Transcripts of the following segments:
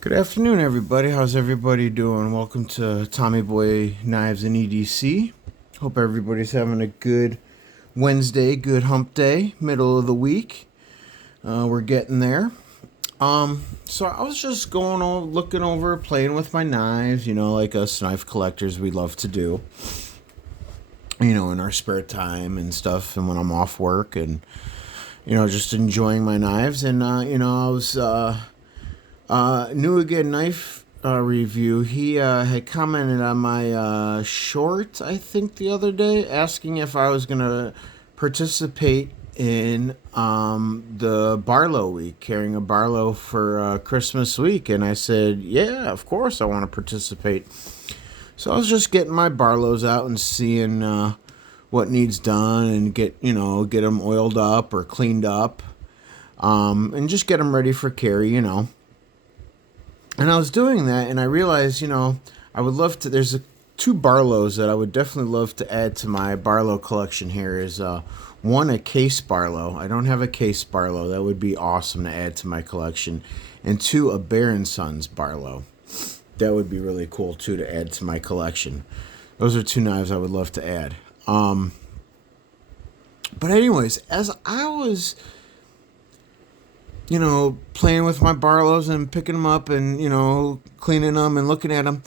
Good afternoon, everybody. How's everybody doing? Welcome to Tommy Boy Knives and EDC. Hope everybody's having a good Wednesday, good hump day, middle of the week. We're getting there. So I was just looking over, playing with my knives, like us knife collectors we love to do, in our spare time and stuff, and when I'm off work, and just enjoying my knives. And I was New Again Knife review. He had commented on my short, I think, the other day, asking if I was going to participate in the Barlow week, carrying a Barlow for Christmas week. And I said, yeah, of course I want to participate. So I was just getting my Barlows out and seeing what needs done and get them oiled up or cleaned up, and just get them ready for carry. And I was doing that, and I realized, I would love to. There's two Barlows that I would definitely love to add to my Barlow collection. Here is one, a case Barlow. I don't have a case Barlow. That would be awesome to add to my collection. And two, a Bear & Sons Barlow. That would be really cool too to add to my collection. Those are two knives I would love to add. But anyways, as I was playing with my Barlows and picking them up and, cleaning them and looking at them,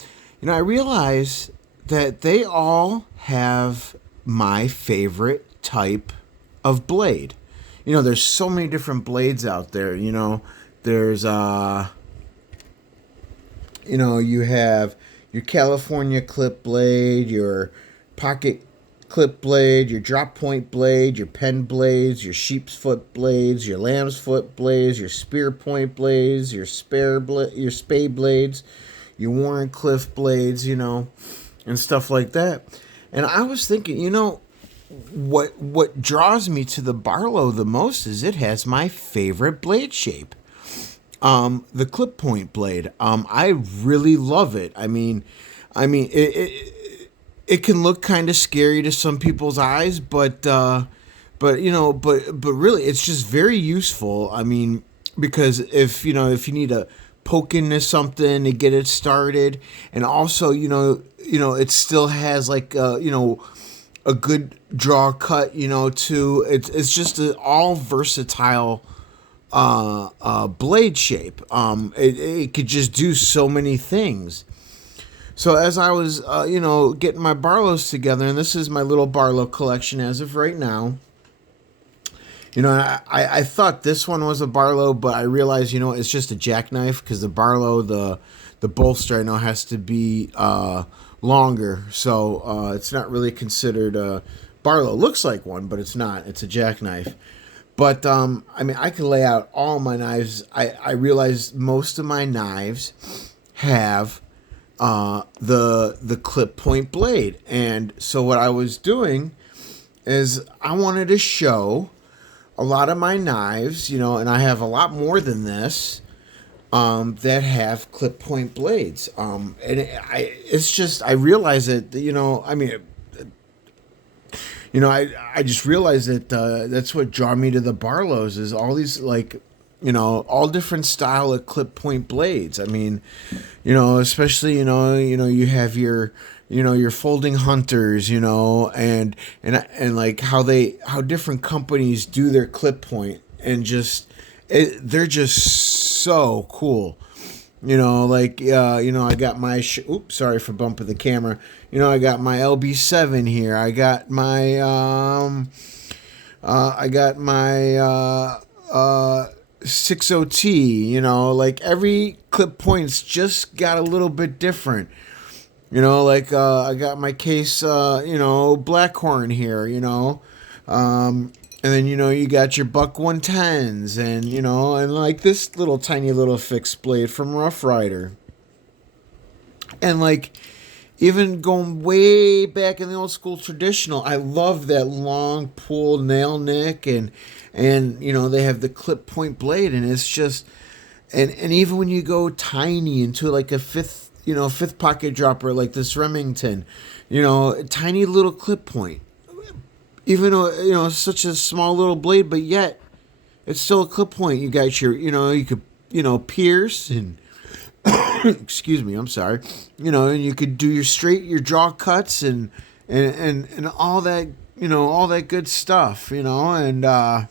I realized that they all have my favorite type of blade. There's so many different blades out there. There's, you have your California clip blade, your pocket clip blade, your drop point blade, your pen blades, your sheep's foot blades, your lamb's foot blades, your spear point blades, your spade blades, your Warncliffe blades, and stuff like that. And I was thinking, what draws me to the Barlow the most is it has my favorite blade shape. The clip point blade. I really love it. I mean, it can look kind of scary to some people's eyes, but really, it's just very useful. I mean, because if you need to poke into something to get it started, and also it still has like a good draw cut, too. It's just an all versatile blade shape. It could just do so many things. So as I was, getting my Barlows together, and this is my little Barlow collection as of right now. I thought this one was a Barlow, but I realized, it's just a jackknife because the Barlow, the bolster, I know has to be longer, so it's not really considered a Barlow. Looks like one, but it's not. It's a jackknife. But I could lay out all my knives. I realized most of my knives have the clip point blade. And so what I was doing is I wanted to show a lot of my knives, and I have a lot more than this, that have clip point blades. It's just, I realized that, I just realized that that's what drew me to the Barlows is all these all different style of clip point blades. I mean, especially, you have your folding hunters, and like how different companies do their clip point, and they're just so cool. I got my, oops, sorry for bumping the camera. I got my LB7 here. I got my 60T, like every clip point's just got a little bit different. I got my case, Blackhorn here, and then, you got your Buck 110s and, and like this little tiny little fixed blade from Rough Rider. And like, even going way back in the old school traditional, I love that long pull nail nick and they have the clip point blade, and it's just, and even when you go tiny into like a fifth pocket dropper like this Remington, tiny little clip point, even though, such a small little blade, but yet it's still a clip point. You got your, you could, pierce and Excuse me, I'm sorry. And you could do your draw cuts and all that, all that good stuff, and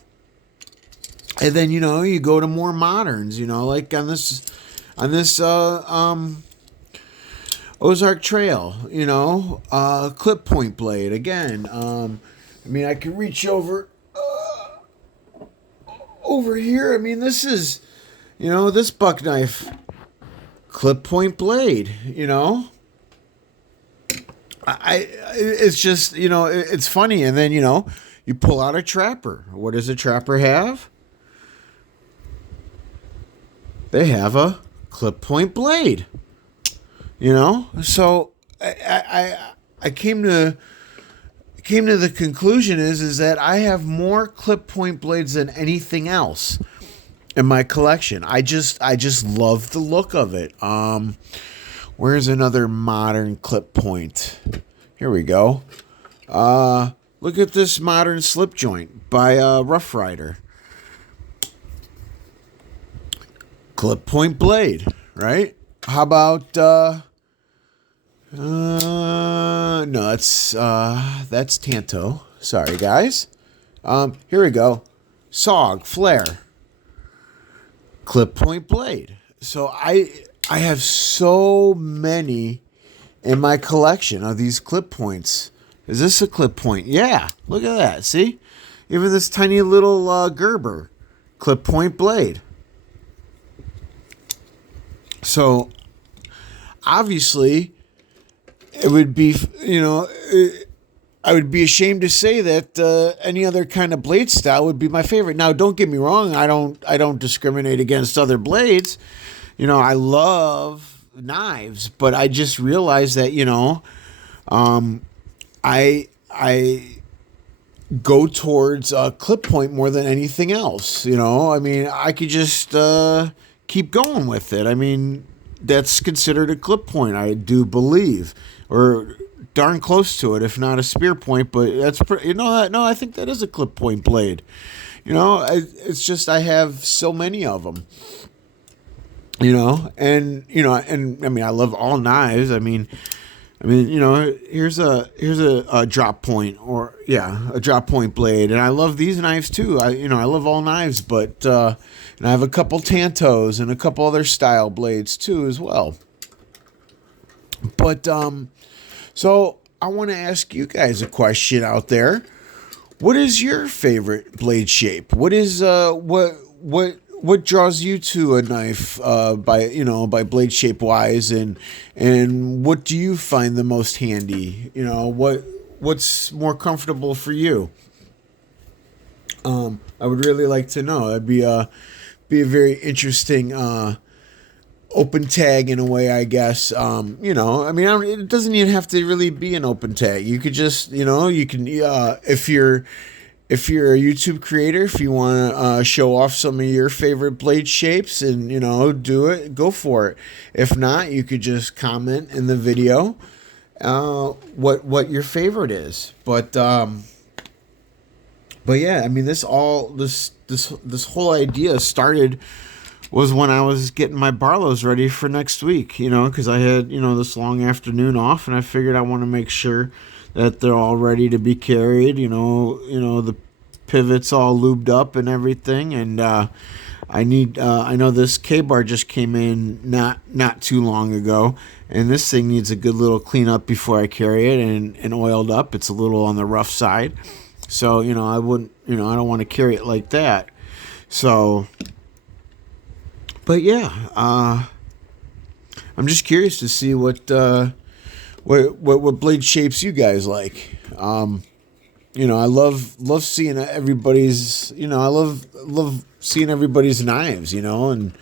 then you go to more moderns, like on this Ozark Trail, clip point blade again. I could reach over here. This is, this buck knife clip point blade. It's just, it's funny. And then you pull out a trapper. What does a trapper have? They have a clip point blade. So I came to the conclusion is that I have more clip point blades than anything else in my collection. I just love the look of it. Where's another modern clip point? Here we go. Look at this modern slip joint by Rough Rider. Clip point blade, right? How about no, that's Tanto. Sorry, guys. Here we go. SOG Flare clip point blade. So I have so many in my collection of these clip points. Is this a clip point? Yeah. Look at that. See? Even this tiny little Gerber clip point blade. So obviously it would be, I would be ashamed to say that any other kind of blade style would be my favorite. Now, don't get me wrong. I don't discriminate against other blades. I love knives, but I just realized that, I go towards clip point more than anything else. I could just keep going with it. That's considered a clip point, I do believe, or darn close to it, if not a spear point. But that's I think that is a clip point blade. It's just I have so many of them. And I love all knives. Here's a drop point, or a drop point blade, and I love these knives too. I love all knives, but and I have a couple Tantos and a couple other style blades too as well. But so I want to ask you guys a question out there. What is your favorite blade shape? What is what draws you to a knife by blade shape wise, and what do you find the most handy? What's more comfortable for you? I would really like to know. That'd be a very interesting open tag in a way, I guess. It doesn't even have to really be an open tag. You could just, you can, if you're a YouTube creator, if you want to show off some of your favorite blade shapes and, do it, go for it. If not, you could just comment in the video what your favorite is. But yeah, this whole idea started was when I was getting my Barlows ready for next week, because I had, this long afternoon off, and I figured I want to make sure that they're all ready to be carried, the pivots all lubed up and everything, and I know this K-bar just came in not too long ago, and this thing needs a good little cleanup before I carry it and oiled up. It's a little on the rough side. So, I wouldn't, I don't want to carry it like that. So, but yeah, I'm just curious to see what blade shapes you guys like. I love seeing everybody's, I love seeing everybody's knives, and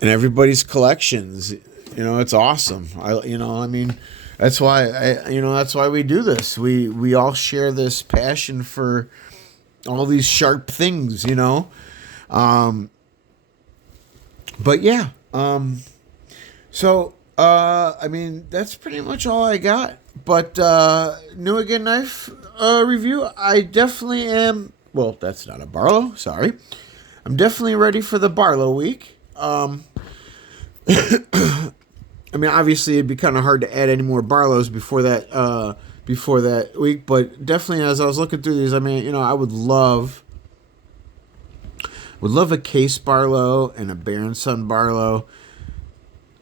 everybody's collections. It's awesome. That's why that's why we do this. We all share this passion for all these sharp things, But yeah, so that's pretty much all I got. But New Again knife review, I definitely am. Well, that's not a Barlow. Sorry, I'm definitely ready for the Barlow week. I mean, obviously, it'd be kind of hard to add any more Barlows before that week, but definitely as I was looking through these, I mean, you know, I would love a Case Barlow and a Baron Son Barlow.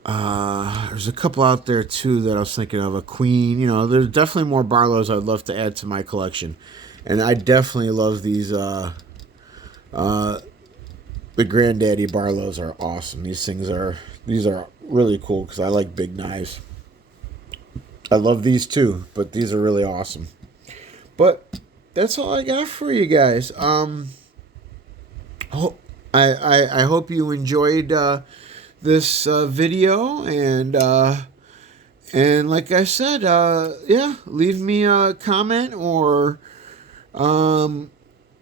There's a couple out there too that I was thinking of. A Queen, you know, there's definitely more Barlows I'd love to add to my collection, and I definitely love these. The Granddaddy Barlows are awesome. These are really cool because I like big knives. I love these too, but these are really awesome. But that's all I got for you guys. Ho- I hope you enjoyed this video, and like I said, yeah, leave me a comment or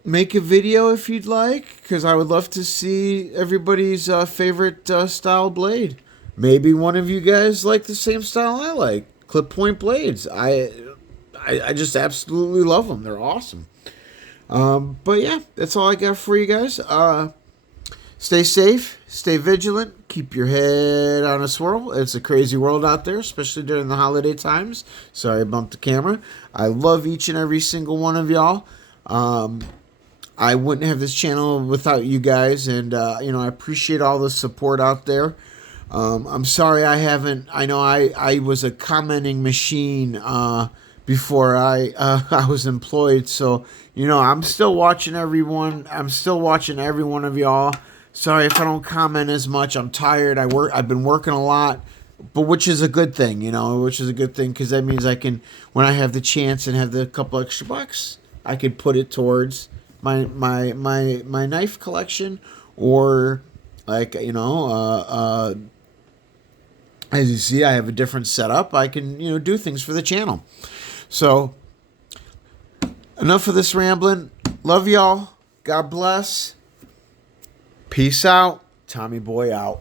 make a video if you'd like, because I would love to see everybody's favorite style blade. Maybe one of you guys like the same style I like, clip point blades. I just absolutely love them. They're awesome. But yeah, that's all I got for you guys. Stay safe, stay vigilant, keep your head on a swirl. It's a crazy world out there, especially during the holiday times. Sorry I bumped the camera. I love each and every single one of y'all. I wouldn't have this channel without you guys, and you know, I appreciate all the support out there. I'm sorry I haven't. I know I was a commenting machine before I was employed, so you know, I'm still watching everyone. I'm still watching every one of y'all. Sorry if I don't comment as much. I'm tired. I've been working a lot, but which is a good thing, you know. Which is a good thing because that means I can, when I have the chance and have the couple extra bucks, I could put it towards my knife collection, or like, you know, as you see, I have a different setup. I can, you know, do things for the channel. So enough of this rambling. Love y'all. God bless. Peace out. Tommy Boy out.